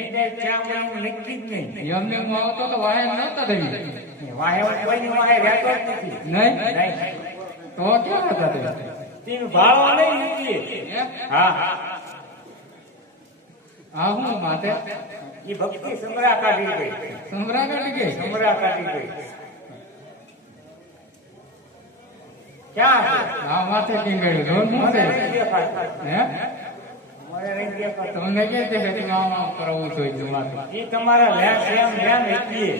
એને ત્યાં નક્કી જ નહીં. એમને હું આવતો તો વાહે નહોતા થઈ વાહે કોઈની વાહે રહેતો જ નથી. નહીં નહીં. તો ક્યાં હતા તે તેનું ભાવ નહીં નીકળીએ. હા હા આ હું માટે એ ભક્તિ સમરા કાઢી ગઈ. સમરા કાઢી ગઈ સમરા કાઢી ગઈ. ક્યાં છે? આ માથે કી ગયું ધોન હું છે મને નહીં દેખાય. હે મને નહીં દેખાય. તમને કે છે કે આમ કરવું જોઈએ માથે એ તમારા ધ્યાન ધ્યાન રાખીએ.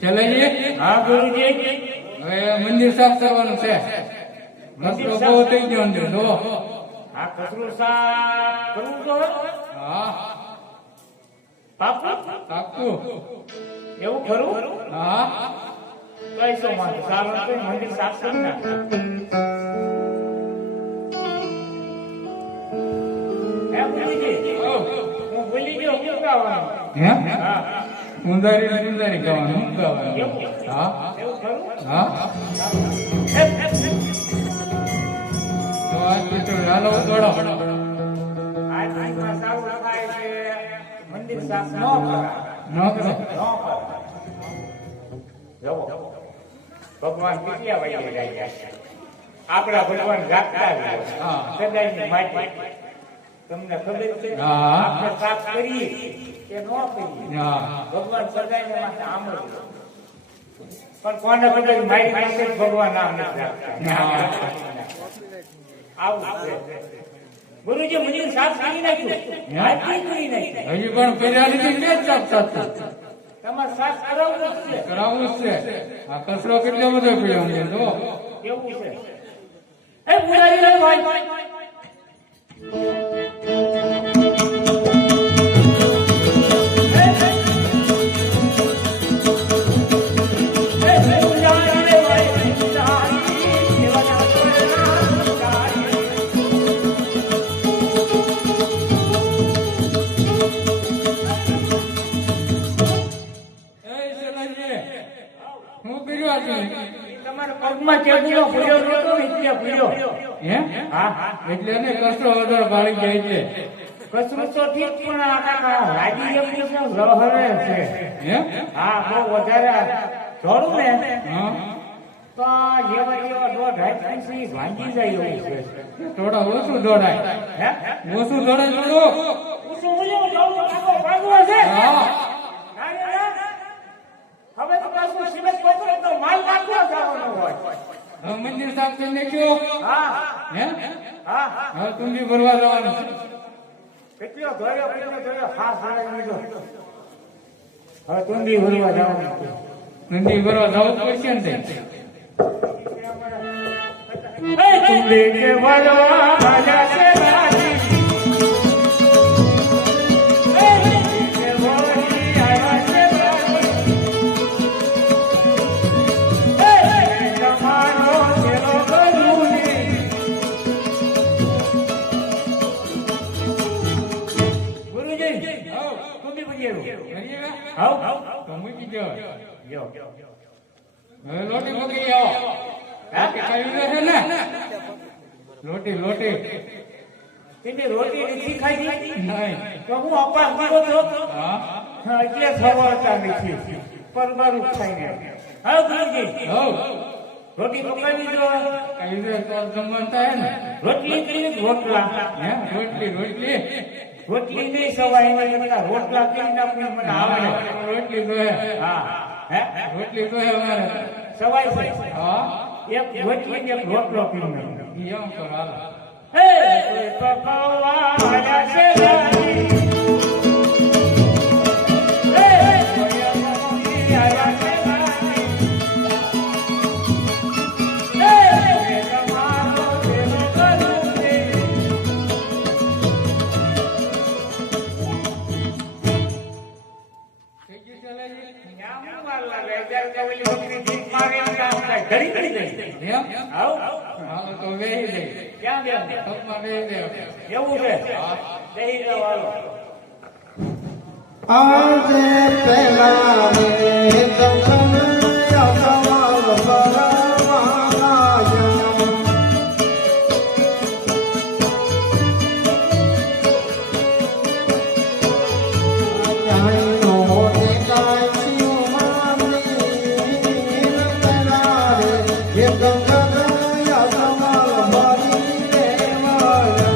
ચલાઈએ હા ગુરુજી. હવે મંદિર સાફ કરવાનું છે મસ્તો બહુ થઈ ગયો અંદર જો આ કચરું સાફ કરવું તો હા પાપું પાક્કું એવું ખરું? હા કઈસો માં સારું તો મંદિર સાફ કરી નાખ. હે ગુરુજી, ઓ હું ભૂલી ગયો શું ગાવાનું. હે હા ઉંદારી ગાવાનું ગાવાનું હા એવું ખરું? હા હે, હે, હે. તો આજ તો હાલો દોડો આજમાં સારું થાય છે મંદિર સાફ ન કરાય. ન કરો જવો ભગવાન કેટલા વાગે જાય છે? આપણા ભગવાન જાગતા જ હોય. હા. સદાયની માટી. તમને ખબર છે? હા. આપણે સાફ કરીએ કે ન કરીએ, હા ભગવાન સદાયને માટે આમ જ હોય. પણ કોને ખબર મારી પાસે જ ભગવાન આમ નથી રાખતા. હા. આવું છે. ગુરુજી મંદિર સાફ કરી નાખ્યું. આજથી કરી નાખ્યું. હજી પણ પેલા નથી કે સાફ થતું તમારે સાફ કરાવવું જ છે. કરાવવું જ છે આ કચરો કેટલો બધો પીડ્યો છે જો કેવું છે? એ પુજારી રે ભાઈ. હું કર્યું આજે તમારા પગમાં ચેડુલો ભૂલ્યો નહોતો ને એટલે ભૂલ્યો. હે હા એટલે એને કચરો વધારે ભાળી જાય છે કચરું તો ઠીક પણ આ કાકા લાગી એમની શું લહરે છે. હે હા બહુ વધારે જોડું ને હા તો જેવા જેવા દોઢ હાથ પછી ભાંગી જાય એવું છે. થોડા ઓછું દોડાય હે ઓછું દોડાય થોડું ઉસો બોલ્યો જાવ કાકો ભાગવો છે. હા હવે તો પાછું સિમેન્ટ કોથળો તો માલ નાખવા જવાનો હોય. હવે મંદિર સાફ કરી નાખ્યો હા હે હા હવે તુંડી ભરવા જવાનું કેટલો ધોયો ખાસ ભરાઈ લીધો. હવે તુંડી ભરવા જવાનું. મંદિર ભરવા જવું પડશે ને તે. તુંડી કે ભરવા રાજા છે રાજી. તો મૂકી દો હવે લોટી પકડી આવો લોટી ખાવી છે ને લોટી લોટી રોટી નથી ખાઈ નહીં તો હું અપાસ કરો છો. હા એટલે સવારતા નથી પરબારું ખાઈને. હા ગુરુજી હો રોટી પકાવી દો. કઈ દે તો જમવાનું થાય ને રોટલી કરી રોટલા. હે રોટલી રોટલી રોટલી નહીં સવાય એના કરતા રોટલા કરી નાખીને મને આવડે. રોટલી તો હે હા હે રોટલી તો હે અમારે સવાય છે. હા એક રોટલી ને એક રોટલો કરી નાખો. ઈ આમ કરો હાલો હે પકવા આયા છે રાજી. હે કોઈ આયા છે રાજી. હે તમારો દેવ કરું છે. થઈ ગયું ચાલે ન્યા હું વાર લાગે અત્યારે તો ઓલી બકરી જીત મારે એમ કામ થાય. ઘડી ઘડી જાય. એમ આવ હાલો તો વેહી દે ક્યાં ગયા? કપમાં વેહી દે એવું છે. બેહી જાઓ હાલો. આજે પેલા રે દમન અકવાલ પરમાયા કાંઈ નો દેખાય શિવમાં નીર પેલા રે એ ગંગા યસમલ ભરી રેવાયા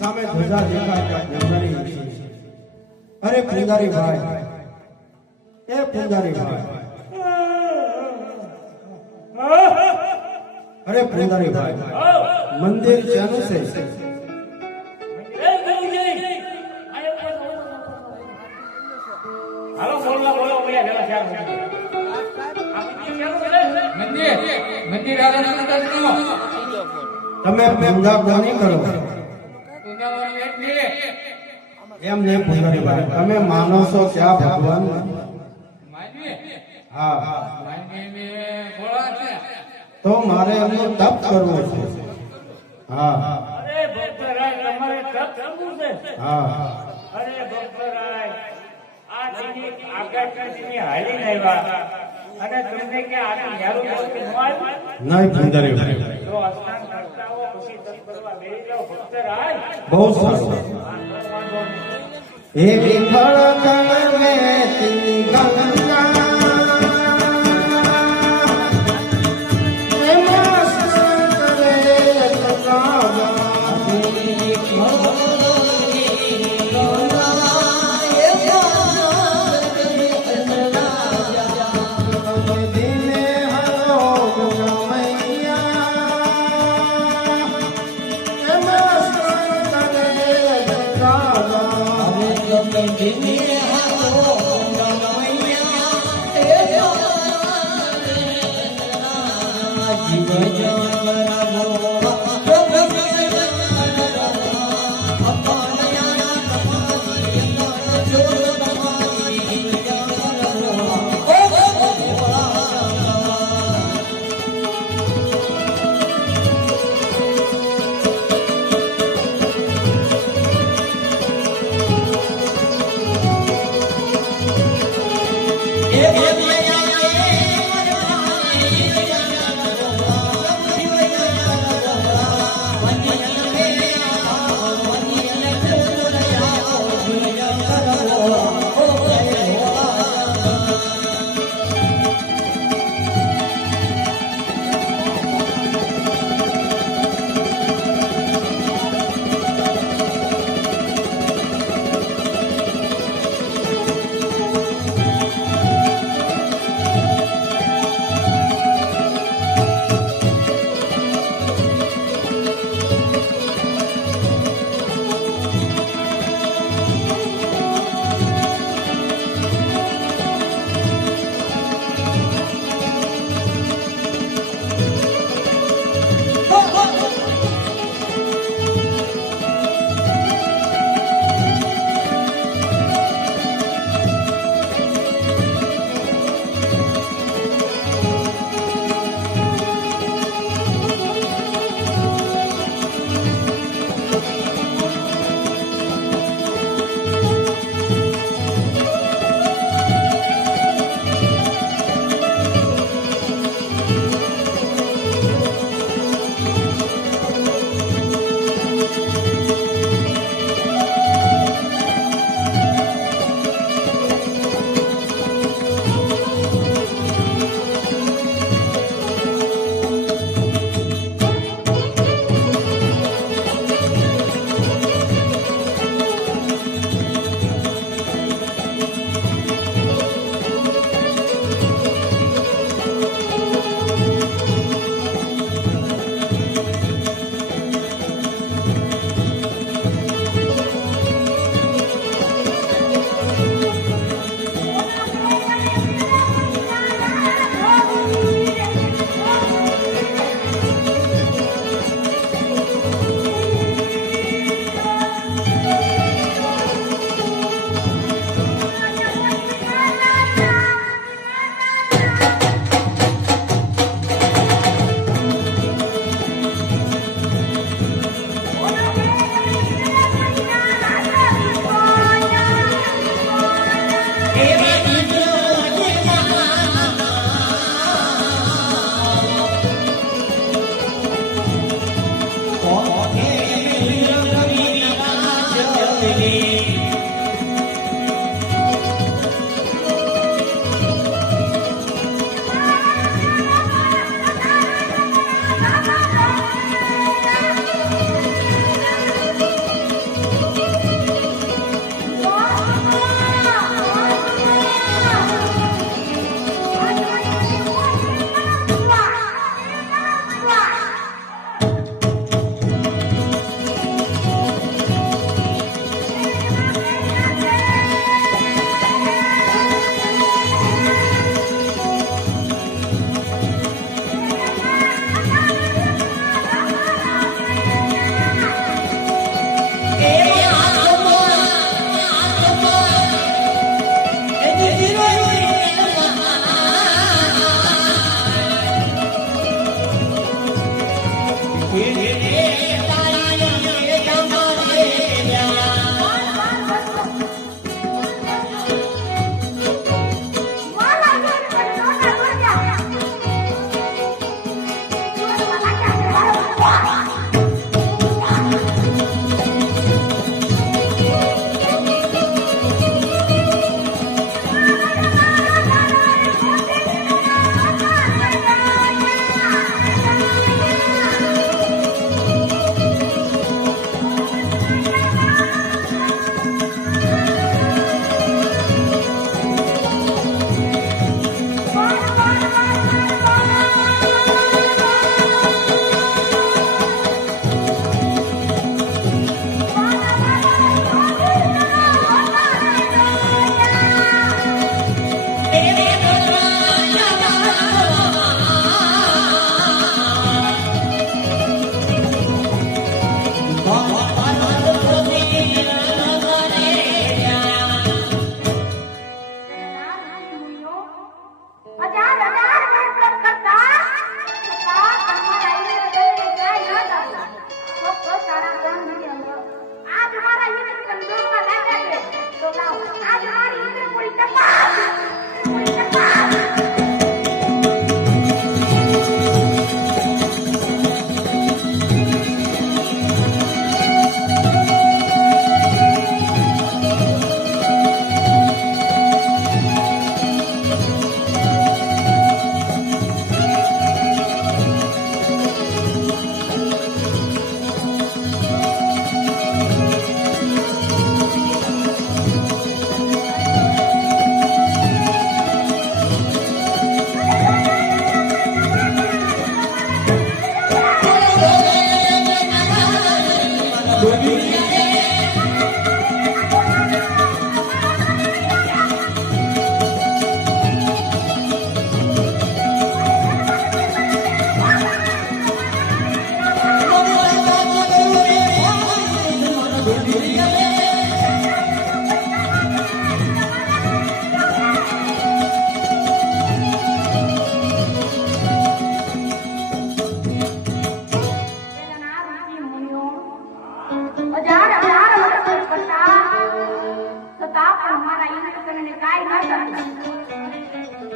સામે ધજા દેખાય જંગલી અરે પૂંજારી ભાઈ એ પૂંજારી ભાઈ અરે પૂંજારી ભાઈ મંદિર શેનું છે હાલો બોલો બોલો બોલ્યા પેલા ચાર મંદિર મંદિર રાધાનંદનનો તમે પૂજા કોની કરો પૂજાવાનું એટલે એમ નહીં પૂંજારી ભાઈ તમે માનો છો ક્યાં ભગવાન માનવી હા માનવી મે બોલા છે તો મારે એમનું તપ કરવું છે હા અરે ભક્તરાય તમારે તપ કરવું છે હા અરે ભક્તરાય આ દીની આગાટની હાલીને આવ્યા અને તમને કે આ યારું બોલતું ન આવ્યું નહીં પૂંજારી ભાઈ તો સ્નાન કરતા હો પછી તપ કરવા બેસી જાઓ ભક્તરાય બહુ સારું વાંધો નહીં. હે વિઠળ કણવેતી ગંગા હે મસ્ત કરે સગાગા. તમે દિને હરો ગુણમૈયા હે મસ્ત કરે સગાગા. એવા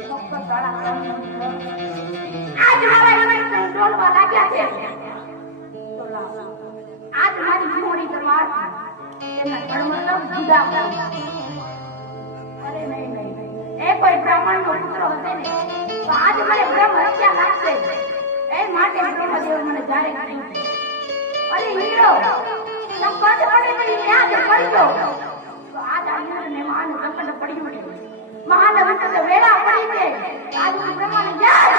ફક્ત તારા કામ આજ મારા ઈમેલ ડોલવા લાગ્યા છે તો લાવ આજ મારી મોરી તલવાર તેના ધર્મતમ જુદા અરે નહીં એ કોઈ બ્રાહ્મણ નો પુત્ર હશે ને તો આજ મને બ્રહ્મ હત્યા લાગશે એ માટે બ્રહ્મદેવ મને જાણે કરી અરે હીરો સંકટ પડે તો યાદ કરજો તો આજ આ હીરોને મહાન સંકટ પડ્યું છે મહાન સંકટ વેળા પડી છે આજ બ્રહ્મને યાદ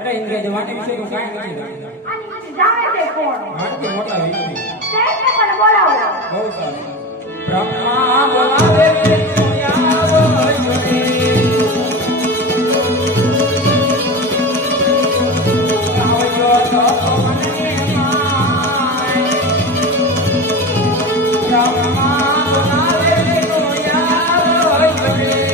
અરે ઇન્દ્રિય વાણી વિશે તો કાંઈ નથી જાણે છે કોણ વાણી મોટા વ્યક્તિ તે પણ બોલાવો બહુ સારું બ્રહ્મા બોલાવે છે આવો જોડે આવજો તો મને માય બ્રહ્મા બોલાવે છે આવો જોડે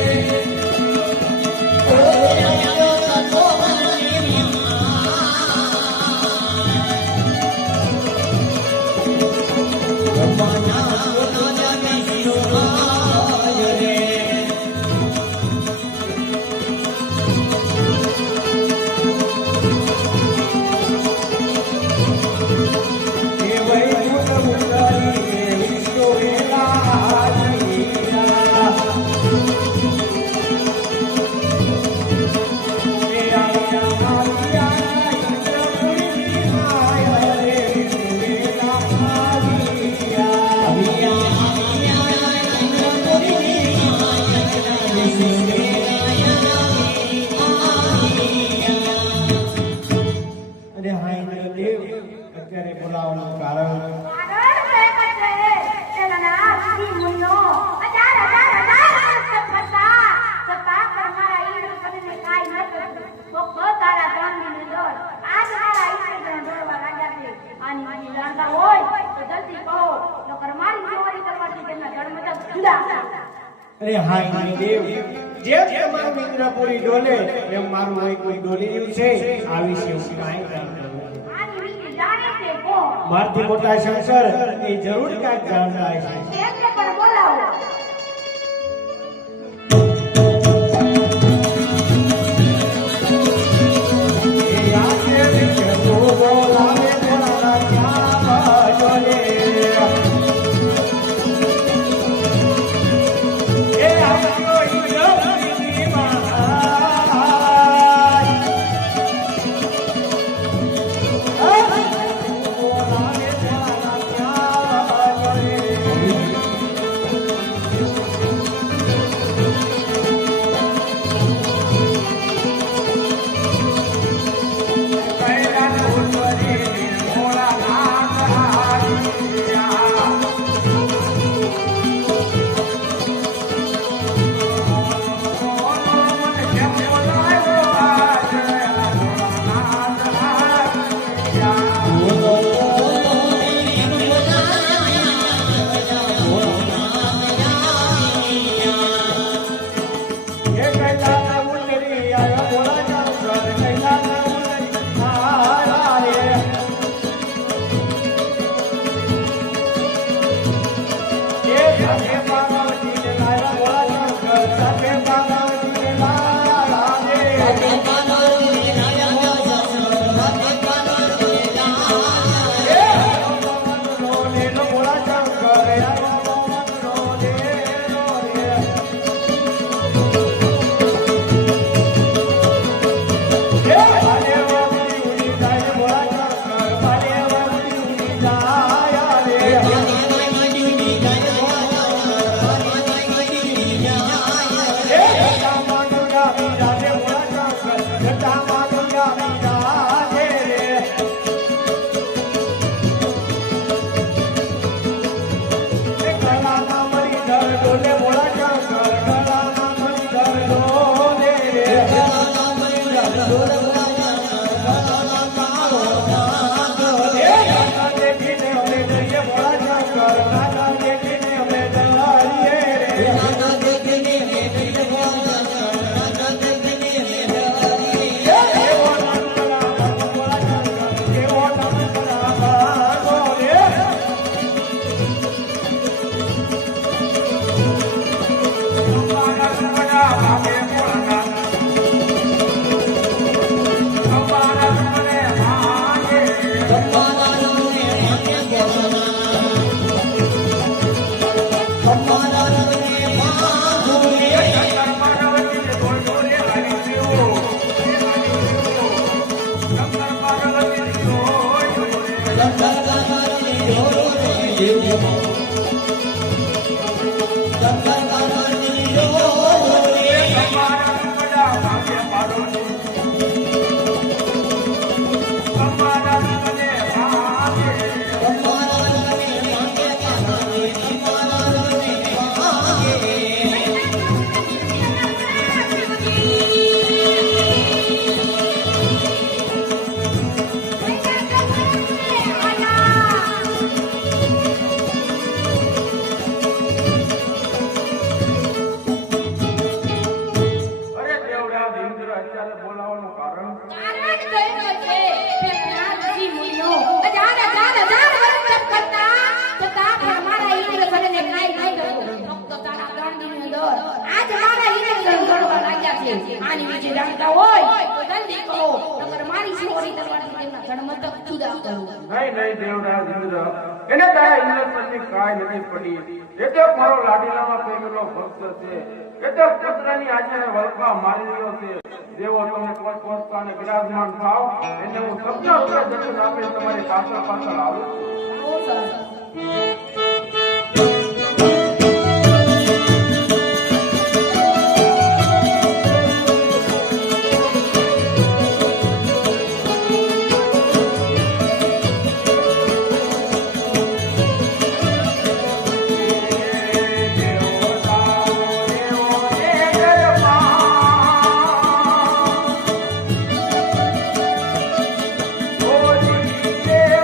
અરે હા દેવ જેમ તમારું ઇન્દ્રપુરી ડોલે એમ મારું હોય કોઈ ડોલી છે આ વિશે હું કાંઈ જાણતો નથી મારથી મોટા શંકર એ જરૂર કાંઈક જાણતા હશે જાય રે જટામાં દુર્ગા બિરાજે મોડા શંકર જટામાં દુર્ગા બિરાજે રે ગળામાં મરી ધર ડોલે મોડા શંકર ગળામાં મરી ધર ડોલે રે નાના દેખીને અમે જઈએ મોડા શંકર નાના દેખીને અમે જઈએ રે એવો નાનકડા મોડા શંકર એવો નાનકડા ભાગો રે અરે દેવડા ઇન્દ્ર અત્યારે બોલાવવાનું કારણ કારણ કહેલો છે કે નાથજી મુનિઓ હજાર વર્ષ તપ કરતા છતાં પણ મારા ઇન્દ્ર ગણને કાઈ નહીં થયું ફક્ત તારા 3 દિનની અંદર આજ મારા ઇન્દ્ર ગણ ગણવા લાગ્યા છે આની વિશે જાણતા હોય તો જલ્દી કહો નકર મારી સોરી તલવારથી તેમના જન્મતક જુદા કરું નહીં દેવડા ઇન્દ્ર એને તારા ઇન્દ્ર પછી કાંઈ નથી પડી એ તો મારો લાડીલામાં પેલો ભક્ત છે એ તો પુત્રની આજે વલખા મારી રહ્યો છે દેવો તમે પોતપોતાને વિરાજમાન થાવ એટલે હું સપના જમીન આપે તમારી પાછળ આવું ઓ સર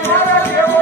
મારા દેવો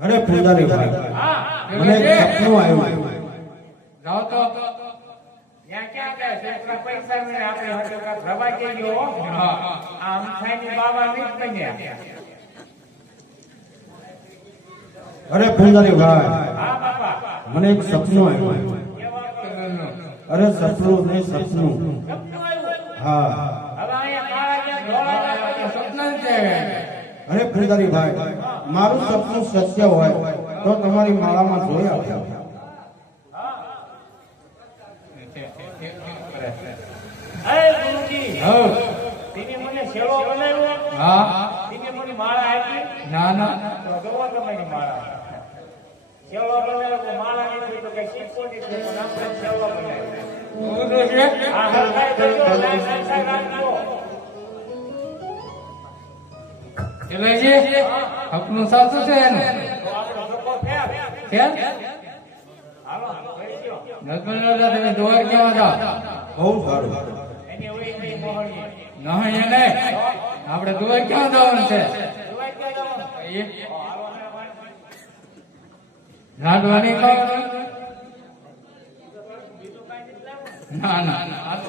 અરે ફૂલદારી ભાઈ મને એક સપનું આવ્યું જાઓ તો ત્યાં ક્યાં ગયા છે એટલા પૈસા મને આપણે હજુ કાંઈ ફરવા જઈએ હો. આમ થાયને બાબા નહીં બન્યા અરે ફુંજારી ભાઈ, હા બાપા, મને એક સપનું આવ્યું. કેવા? અરે સપનું ને સપનું. સપનું આવ્યું? હા. હવે અહીંયા કાળા ગયા, ધોળા ગયા, અરે ફુંજારી ભાઈ, મારું સપનું સત્ય હોય તો તમારી માળામાં જોઈ આવજો. હે ગુરુજી, તેને મને શેલો બનાવ્યો, તેને મને માળા આપી. તો જોવો તમારી માળા. શેલો બનાવ્યો તો માળા નથી તો કઈ શીખો નથી, પણ આપણે શેલો બનાવ્યો. હા, હરખાઈ કરજો, લાઈન સંસાર રાખજો. આપનું સાચું છે એને તો આપણો સપો ફેર. કેમ હાલો, કરી દ્યો. નરસિંહ તમે જોવા કેવા હતા બહુ સારું. એની હોય નહીં મોહણી. નહીં એને આપણે જોવા ક્યાં જવાનું છે જોવાય ક્યાં જવાનું? એ હાલો, ને વાંચી. લાડવાની ખાવાનું બીજું કાંઈ નથી લાવવાનું. ના ના આ તો